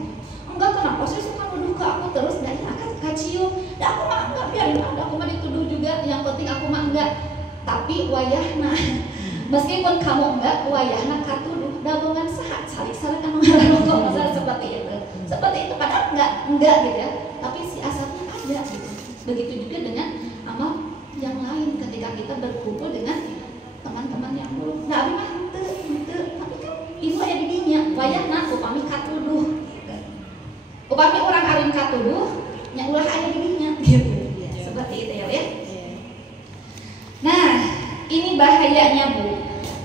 Enggak, kenapa sih suka nuduh ke aku terus? Dan akan kecium. Dan aku mah enggak, biarin ada, aku mah dituduh juga. Yang penting aku mah enggak. Tapi wayahna, meskipun kamu enggak, wayahna katuduh. Dabungan sahat, salik-salik anu ngarokok, masalah seperti itu. Seperti itu, padahal enggak gitu ya, tapi si asapnya ada gitu. Begitu juga dengan amal yang lain ketika kita berkumpul dengan teman-teman yang buruk. Nah, abi mah henteu, tapi kan ibu aya di dinya, wayahna upami katuduh gitu. Upami orang arin katuduh, nya ulah aya di dinya gitu. Seperti itu ya. Nah, ini bahayanya Bu.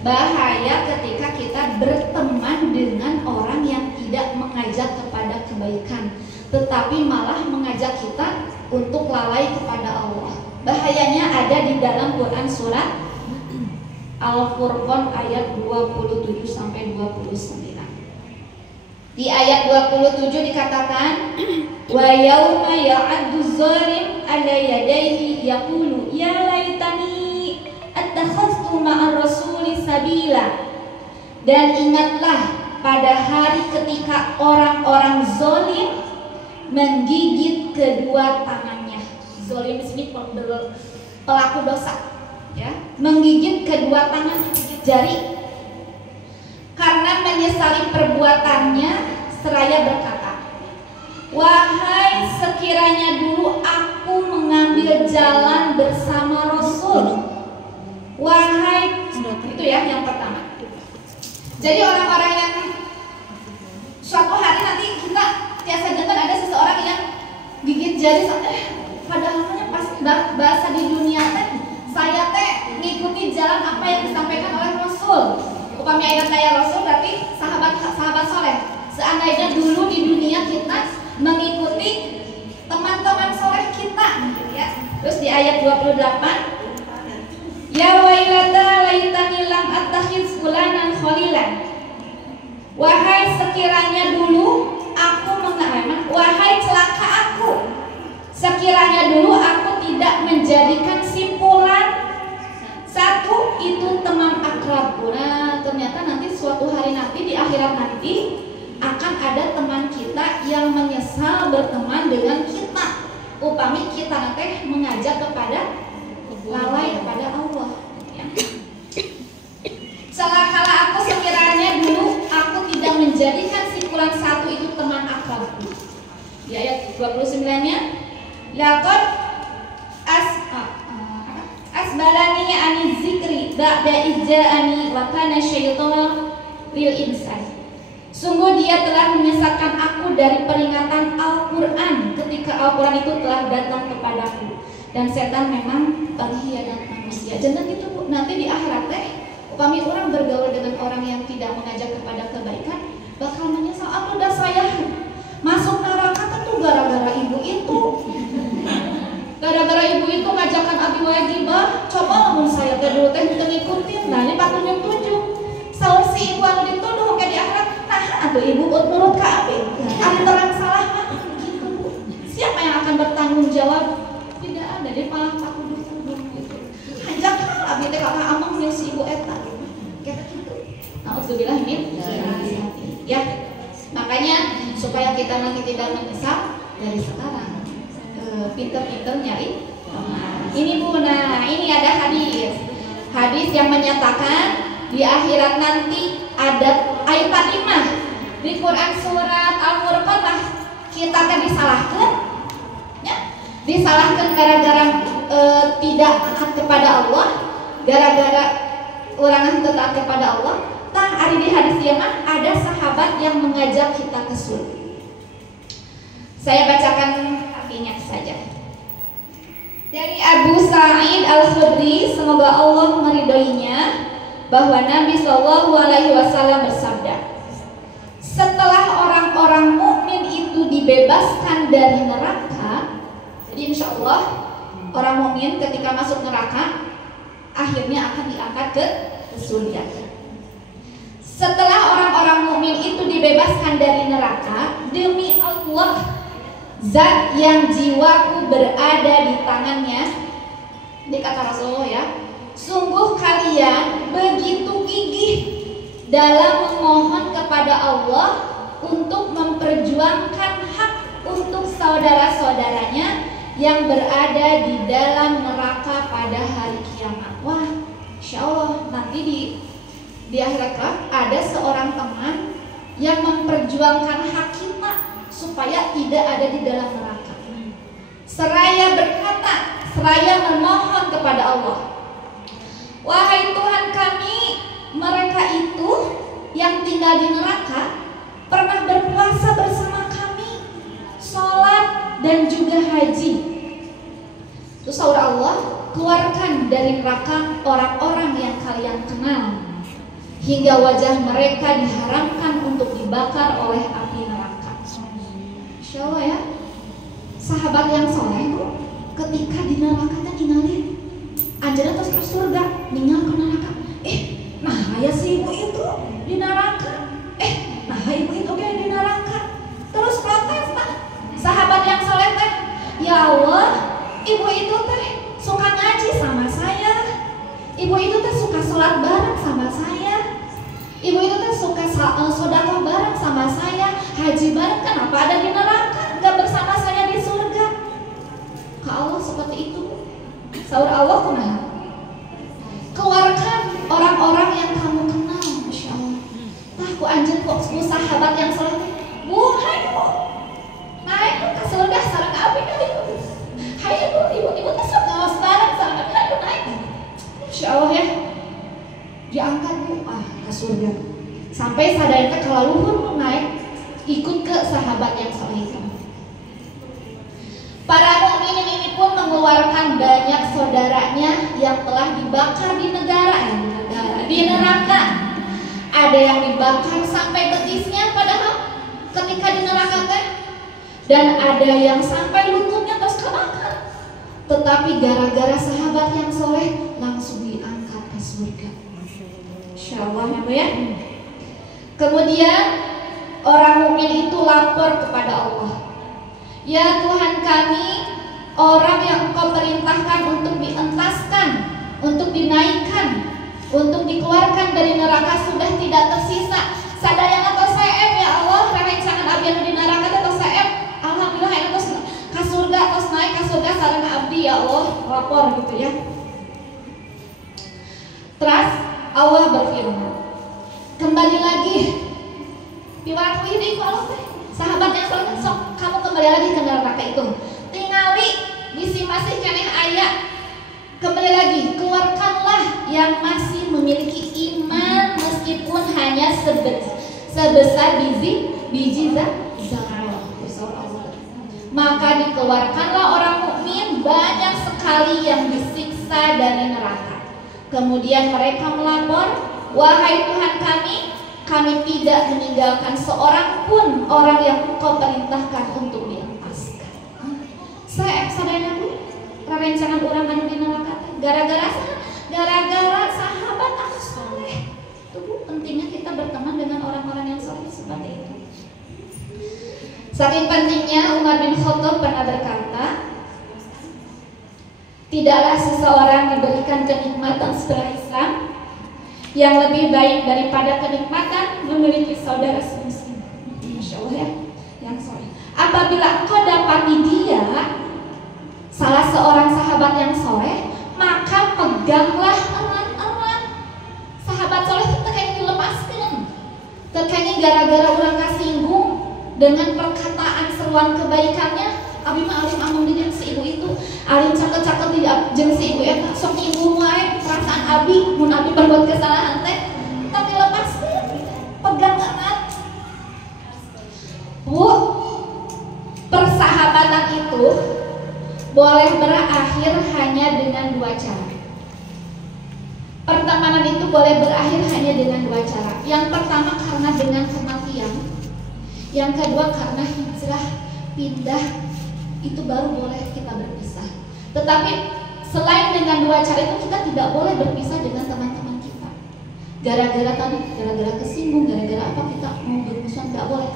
Bahaya ketika kita berteman dengan orang yang tidak mengajak kepada kebaikan, tetapi malah mengajak kita untuk lalai kepada Allah. Bahayanya ada di dalam Quran surat Al-Furqan ayat 27 sampai 29. Di ayat 27 dikatakan, wa yauma ya'addu zalim ala yadayhi yaqulu ya laitani attakhadtu ma'ar rasuli sabila. Dan ingatlah pada hari ketika orang-orang zolim menggigit kedua tangannya. Zolim di sini pelaku dosa, ya, menggigit kedua tangannya, gigit jari, karena menyesali perbuatannya seraya berkata, wahai sekiranya dulu aku mengambil jalan bersama Rasul. Wahai, itu ya yang pertama. Jadi orang-orang yang suatu hari nanti kita biasa jantan ada seseorang yang gigit jari, padahal pas bahasa di dunia teh saya teh ngikuti jalan apa yang disampaikan oleh Rasul. Upami ayat saya Rasul berarti sahabat soleh. Seandainya dulu di dunia kita mengikuti teman-teman soleh kita, gitu ya. Terus di ayat 28, ya wailata laitani lam attakhiz fulanan khalilan. Wahai sekiranya dulu aku wahai celaka aku, sekiranya dulu aku tidak menjadikan simpulan satu itu teman akrabku. Nah, ternyata nanti suatu hari nanti di akhirat nanti akan ada teman kita yang menyesal berteman dengan kita. Upami kita nanti mengajak kepada lalai kepada Allah, ya. Celakalah aku sekiranya dulu menjadikan si fulan satu itu teman akrabku. Di ayat 29-nya, laqad asbalani ani zikri ba'da izja'ani wa kana syaitanu lil insan. Sungguh dia telah menyesatkan aku dari peringatan Al-Quran ketika Al-Quran itu telah datang kepadaku, dan setan memang pengkhianat manusia. Jangan gitu Bu, nanti di akhirat upami orang bergaul dengan orang yang tidak mengajak kepada kebaikan bakal menyesal. Aku udah saya masuk neraka tentu gara-gara ibu itu. Gara-gara ibu itu ngajakan abi wajibah, coba namun saya dulu ngikutin. Nah ini patutnya tunjuk sahur si ibu anu dituduh kayak di akhirat. Nah atau ibu nurut ke abi, abi terang salah mah gitu. Siapa yang akan bertanggung jawab? Tidak ada, dia malah takut dituduh gitu. Hanjak abi teh kakak amang yang si ibu eta kayak gitu. Nauzubillah min ya. Makanya supaya kita nanti tidak menyesal dari sekarang, pinter-pinter nyari ini Bu. Nah ini ada hadis yang menyatakan di akhirat nanti ada ayat 45 di Quran surat Al-Furqan lah, kita akan disalahkan ya, disalahkan gara-gara tidak taat kepada Allah, gara-gara orang taat kepada Allah. Tah ari di hadis ieu mah ada sahabat yang mengajak kita ke surga. Saya bacakan artinya saja. Dari Abu Sa'id Al-Khudri, semoga Allah meridhoinya, bahwa Nabi SAW bersabda, setelah orang-orang mukmin itu dibebaskan dari neraka, jadi insya Allah orang mukmin ketika masuk neraka akhirnya akan diangkat ke surga. Setelah orang-orang mukmin itu dibebaskan dari neraka, demi Allah, zat yang jiwaku berada di tangannya, ini kata Rasulullah ya, sungguh kalian begitu gigih dalam memohon kepada Allah untuk memperjuangkan hak untuk saudara-saudaranya yang berada di dalam neraka pada hari kiamat. Wah, insya Allah nanti di akhirat ada seorang teman yang memperjuangkan hak kita supaya tidak ada di dalam neraka. Seraya berkata, seraya memohon kepada Allah, wahai Tuhan kami, mereka itu yang tinggal di neraka pernah berpuasa bersama kami, sholat dan juga haji. Terus sahur Allah, keluarkan dari neraka orang-orang yang kalian kenal, hingga wajah mereka diharamkan untuk dibakar oleh api neraka. Insya Allah ya, sahabat yang soleh ketika di neraka kan ingalin anjana terus ke surga, ninggal ke neraka. Nah ya si ibu itu di neraka. Nah ibu itu kayak di neraka. Terus protes nah, sahabat yang soleh teh, ya Allah, ibu itu teh suka ngaji sama saya, ibu itu teh suka sholat bareng sama saya, ibu itu teh suka sedekah bareng sama saya, haji bareng, kenapa ada di neraka, nggak bersama saya di surga? Ke Allah seperti itu. Sahur Allah kumaha? Keluarkan orang-orang yang kamu kenal, Masya Allah. Nah, ku anjir kok sahabat yang soleh, bu, hai bu, naik ke surga sareng abi kali bu, hai bu, ibu teh sok ngawas bareng sareng abi naik. Masya Allah ya, diangkat bu, ke surga. Sampai sadayana kalau luhur naik ikut ke sahabat yang soleh itu. Para mukminin ini pun mengeluarkan banyak saudaranya yang telah dibakar di neraka. Ada yang dibakar sampai betisnya padahal ketika di neraka teh, dan ada yang sampai lututnya terus kebakar. Tetapi gara-gara sahabat yang soleh langsung diangkat ke surga. Insya Allah ya. Kemudian orang mukmin itu lapor kepada Allah, ya Tuhan kami, orang yang Engkau perintahkan untuk dientaskan, untuk dinaikkan, untuk dikeluarkan dari neraka sudah tidak tersisa. Sadaya atau saeb ya Allah, rencangan abdi anu di neraka atau saeb. Alhamdulillah enak terus ka surga, terus naik ka surga sareng abdi ya Allah, lapor gitu ya. Terus Allah berfirman, kembali lagi piwaraku ini kalau sahabat yang soleh sok kamu kembali lagi ke neraka itu. Tingali bisi masih keneh ayat. Kembali lagi, keluarkanlah yang masih memiliki iman meskipun hanya sebesar biji zarah. Maka dikeluarkanlah orang mukmin banyak sekali yang disiksa dari neraka. Kemudian mereka melapor, wahai Tuhan kami tidak meninggalkan seorang pun orang yang Engkau perintahkan untuk dilepaskan. Saya sadayana Bu, rerencangan orang anu di neraka gara-gara sahabat anu soleh. Itu Bu, pentingnya kita berteman dengan orang-orang yang soleh seperti itu. Saking pentingnya Umar bin Khattab pernah berkata, tidaklah seseorang diberikan kenikmatan setelah Islam yang lebih baik daripada kenikmatan memiliki saudara semuslim. Masya Allah ya, yang soleh. Apabila engkau dapati dia salah seorang sahabat yang soleh, maka peganglah erat-erat. Sahabat soleh itu terkait dilepaskan. Terkait gara-gara orang kasinggung dengan perkataan seruan kebaikannya, abi mah alim amung di si ibu itu, alim caket-caket di jeung si ibu eta sok nyinggung wae perasaan abi, mun abi berbuat kesalahan teh tapi lepaskeun, pegang erat. Bu, persahabatan itu boleh berakhir hanya dengan dua cara. Pertemanan itu boleh berakhir hanya dengan dua cara. Yang pertama karena dengan kematian. Yang kedua karena hijrah, pindah, itu baru boleh kita berpisah. Tetapi selain dengan dua cara itu kita tidak boleh berpisah dengan teman-teman kita. Gara-gara kesinggung, gara-gara apa kita mau bermusuhan, tidak boleh.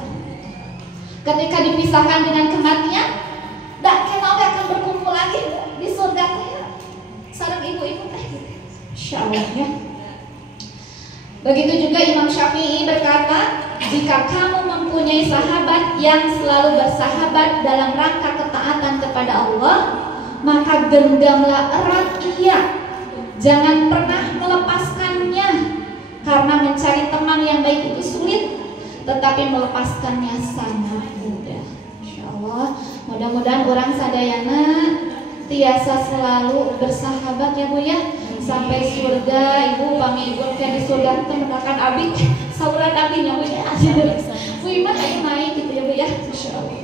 Ketika dipisahkan dengan kematian, tidak kenal akan berkumpul lagi di surga teh. Sareng ibu-ibu teh, insya Allah ya. Begitu juga Imam Syafi'i berkata, jika kamu mempunyai sahabat yang selalu bersahabat dalam rangka ketaatan kepada Allah, maka genggamlah erat ia. Jangan pernah melepaskannya, karena mencari teman yang baik itu sulit, tetapi melepaskannya sangat mudah. Insya Allah, mudah-mudahan orang sadayana tiasa selalu bersahabat ya Bu ya, sampai surga. Ibu pami ibu kan di surga temenakan abi sauran abi nya Bu ya. Bu iman ayo naik gitu ya Bu ya, insyaallah.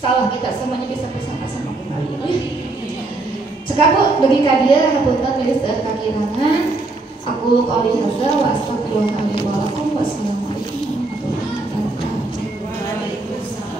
Salah kita semuanya bisa bersama-sama kembali ya. Cekap Bu bagi kadia hapunten geus teu kakirangan. Aku qouli hadza wa astaghfirullahaladzim wa lakum. Wassalamualaikum warahmatullahi wabarakatuh. Waalaikumsalam.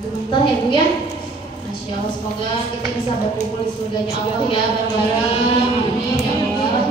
Gemetar ya Bu ya. Masya Allah, semoga kita bisa berkumpul di surganya Allah ya bareng-bareng. Amin ya Allah.